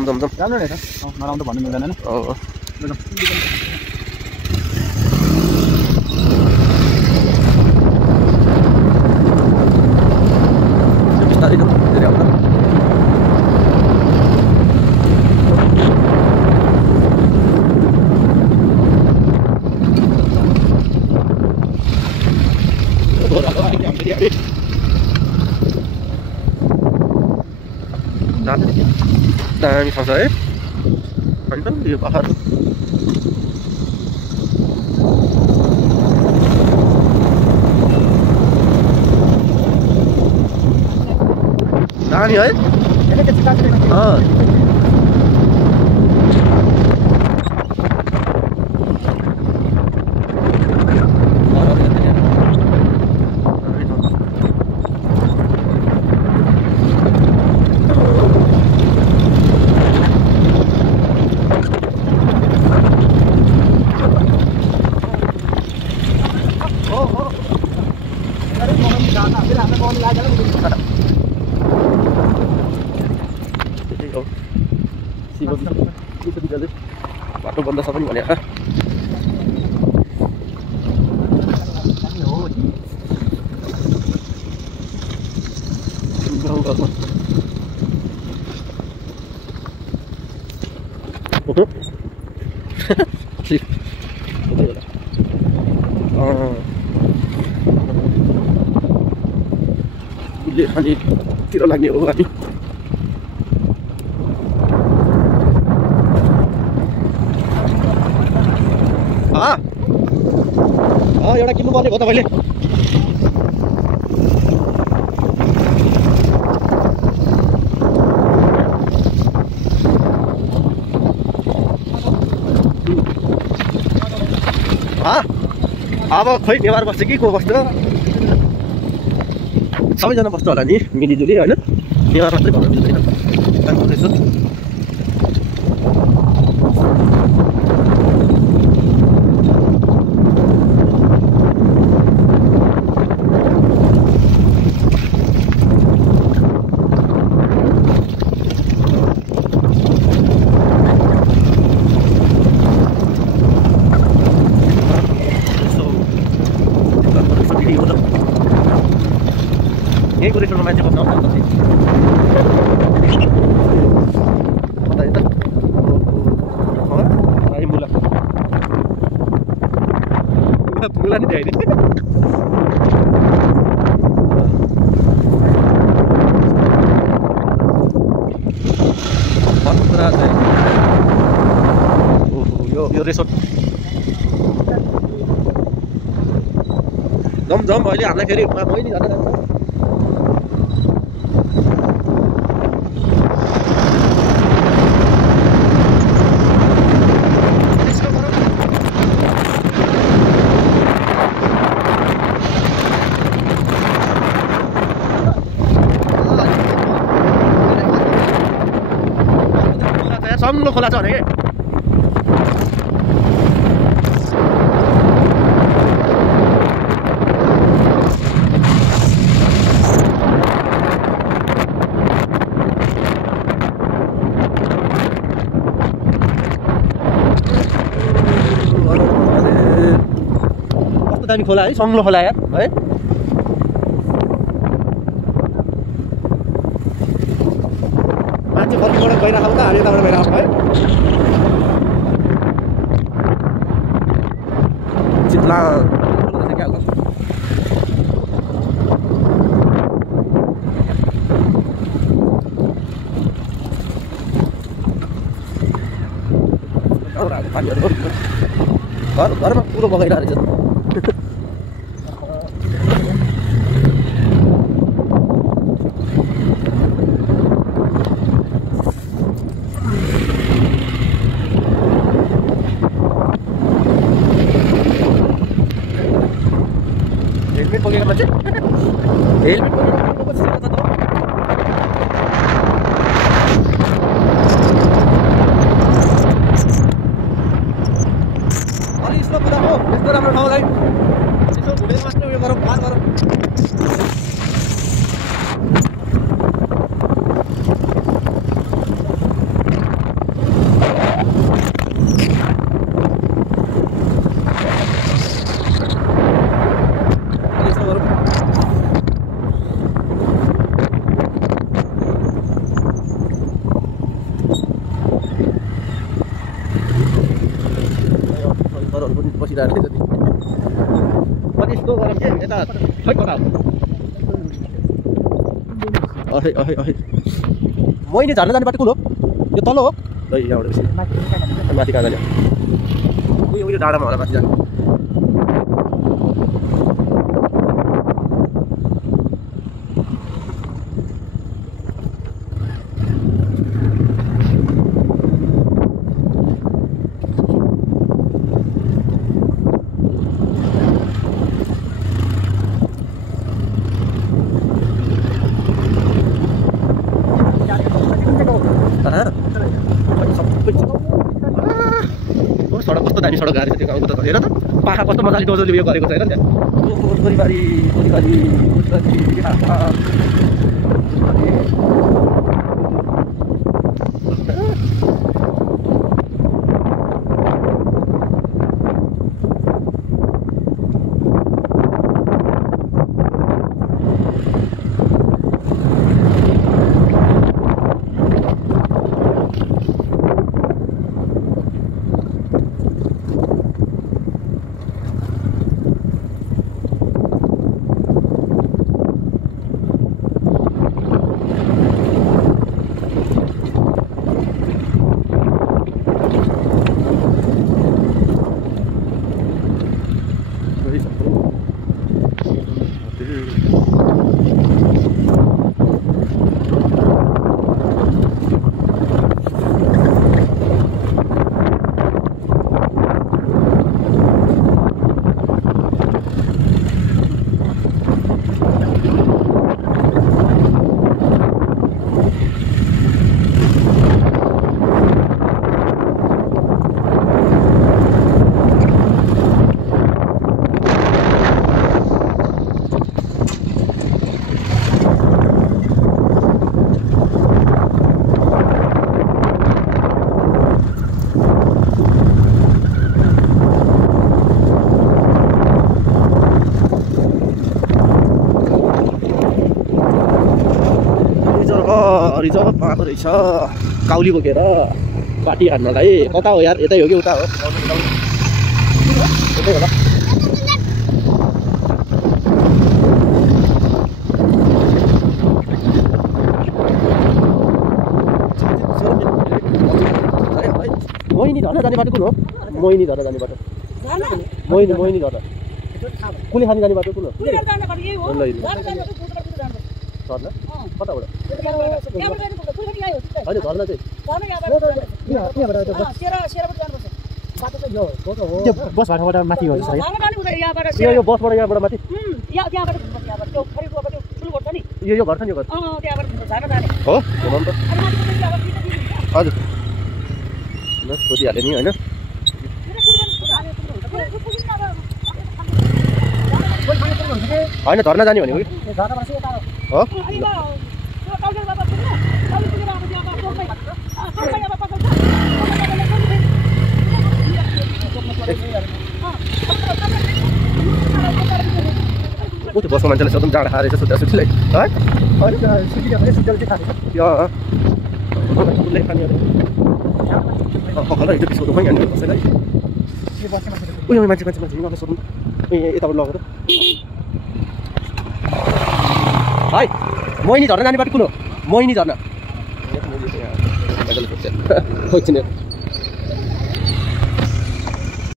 जम जम जम राम्रो नि त नराम्रो त भन्नु मिल्दैन हैन बिस्तारै जाउँ धेरै आउँछ दामी ठाउँ छ है होइन यो पहाड दामी है बाटो बन्द छ पनि भनेको गाउँघरमा गुल्ले खानेतिर लाग्ने हो हामी एउटा किन्नु पर्ने भयो तपाईँले अब खोइ नेवार बस्छ कि को बस्छ सबैजना बस्छ होला नि मिलिजुली होइन नेवार मात्रै भन्न मिल्दैन यही रेस्टुरेन्टमा मान्छे बस्न आउँछ कता यता मुला मुला नि धेरै यो रिसोर्ट जम जम अहिले हाल्दाखेरि मैले जाँदा जान्छ सम्लो खोला छ भने के कस्तो दामी खोला है सम्लो खोला यार है मान्छे फर्कीबाट गइरहेको त हामी यताबाट गइरहेको है चित्ला घरमा पुरो बगाइरहेको रहेछ हेलमेट बोकेको मान्छे हेलमेट अलि स्लो कुरा हो यस्तो राम्रो ठाउँलाई यसो घुमेर मात्र उयो गरौँ पार गरौँ बसिरहेको थिएँ जति कति यस्तो गरम के यता खै कता अहे अहे अहे मैले झर्न जाने बाटो कुन हो यो तल हो ल यहाँबाट बेसी माथि कहाँ जाने उयो डाँडामा होला माथि जाने सडक कस्तो दामी सडक गएको छ त्यो गाउँको त हेर त पाखा कस्तो मजाले डोजोले उयो गरेको छ हेर त्यहाँ गोरीबारी रिजर्भ पाएको रहेछ काउली बोकेर पार्टी हान्नलाई कता हो यार यतै हो कि उता हो यतै होला मोहिनी झर्न जाने बाटो कुन हो मोहिनी झर्न जाने बाटो मोहिनी झर्न कुले खाने जाने बाटो कुन हो झर्ना कताबाट होइन झर्ना चाहिँ त्यो बस भाडाबाट माथि हो यो बसबाट यहाँबाट माथि यो घर छ नि यो घर हो हजुर ल सोधिहालेँ नि होइन होइन झर्ना जाने भनेको कि हो त्यो बसको मान्छेलाई एकदम जाँडा खाएर सुत्दा सुत्तीलाई है बिस्कुट खोइ हाल्नु कसैलाई उयो मान्छे सोध्नु ए यताबाट लगेर है मोहिनी झर्न जाने बाटो कुन हो मोहिनी झर्न खोज्ने